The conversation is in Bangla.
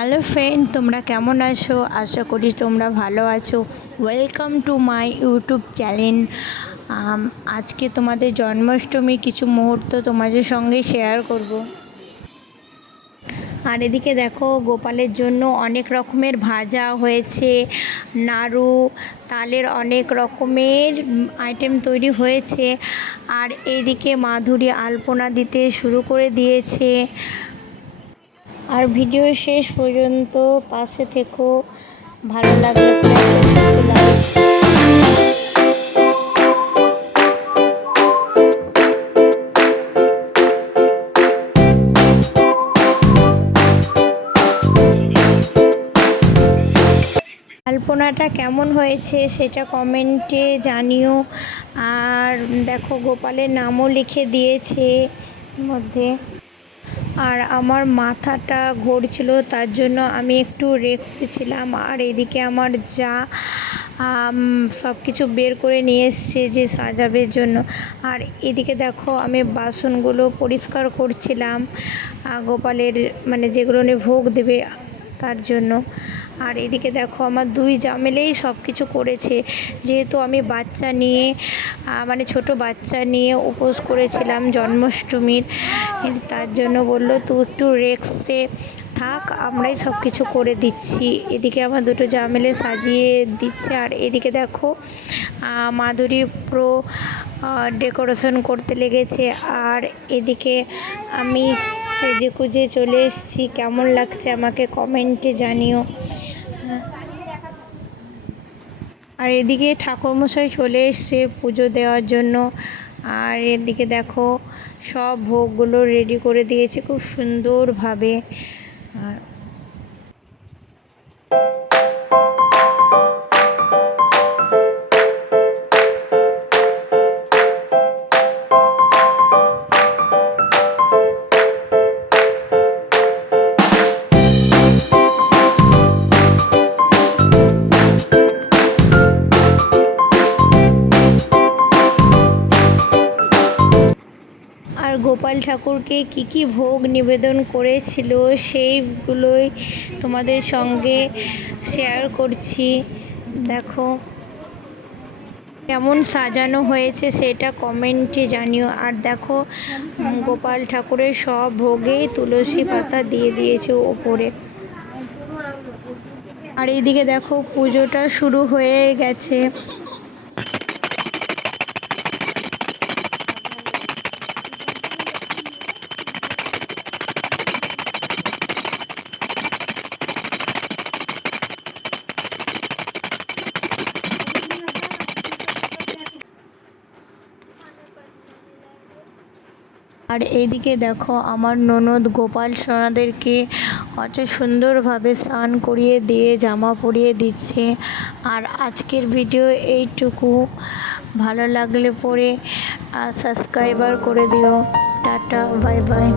হ্যালো ফ্রেন্ড, তোমরা কেমন আছো? আশা করি তোমরা ভালো আছো। Welcome to my YouTube channel. আজকে তোমাদের জন্মাষ্টমীর কিছু মুহূর্ত তোমাদের সঙ্গে শেয়ার করব। আর এদিকে দেখো, গোপালের জন্য অনেক রকমের ভাজা হয়েছে, নাড়ু, তালের অনেক রকমের আইটেম তৈরি হয়েছে। আর এদিকে মাধুরী আলপনা দিতে শুরু করে দিয়েছে। আর ভিডিও শেষ পর্যন্ত পাশে থেকো, ভালো লাগলে পরে একটা ছোট্ট লাইক। আলপনাটা কেমন হয়েছে সেটা কমেন্টে জানিও। আর দেখো, গোপালের নামও লিখে দিয়েছে মধ্যে। আর আমার মাথাটা ঘুরছিল, তার জন্য আমি একটু রেস্টে ছিলাম। আর এদিকে আমার যা সব কিছু বের করে নিয়ে এসছে যে সাজাবের জন্য। আর এদিকে দেখো, আমি বাসনগুলো পরিষ্কার করছিলাম গোপালের, মানে যেগুলো নিয়ে ভোগ দেবে তার জন্য। আর এদিকে দেখো, আমার দুই জামেলেই সব কিছু করেছে। যেহেতু আমি বাচ্চা নিয়ে, মানে ছোট বাচ্চা নিয়ে উপোস করেছিলাম জন্মাষ্টমীর, তার জন্য বললো তুই একটু রেস্টে থাক, আমরাই সব কিছু করে দিচ্ছি। এদিকে আমার দুটো জামেলে সাজিয়ে দিচ্ছে। আর এদিকে দেখো, মাধুরী প্রো ডেকোরেশন করতে লেগেছে। আর এদিকে আমি সেজে গুজে চলে এসেছি। কেমন লাগছে আমাকে কমেন্টে জানিও। আর এদিকে ঠাকুরমশাই চলে এসছে পুজো দেওয়ার জন্য। আর এদিকে দেখো, সব ভোগগুলো রেডি করে দিয়েছে খুব সুন্দরভাবে। আর গোপাল ঠাকুরকে কি কি ভোগ নিবেদন করেছিল সেইগুলোই তোমাদের সঙ্গে শেয়ার করছি। দেখো কেমন সাজানো হয়েছে সেটা কমেন্টে জানিও। আর দেখো, গোপাল ঠাকুরের সব ভোগেই তুলসী পাতা দিয়ে দিয়েছে ওপরে। আর এইদিকে দেখো, পুজোটা শুরু হয়ে গেছে। আর এইদিকে দেখো, আমার ননদ গোপাল সোনাদেরকে কত সুন্দরভাবে স্নান করিয়ে দিয়ে জামা পরিয়ে দিচ্ছে। আর আজকের ভিডিও এইটুকু। ভালো লাগলে পরে সাবস্ক্রাইবার করে দিও। Tata, bye bye.